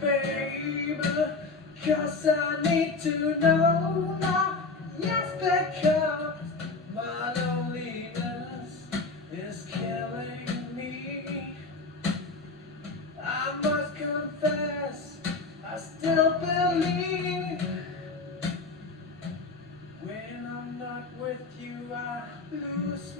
baby, 'cause I need to know now. Yes, because my loneliness is killing me. I must confess, I still believe. When I'm not with you, I lose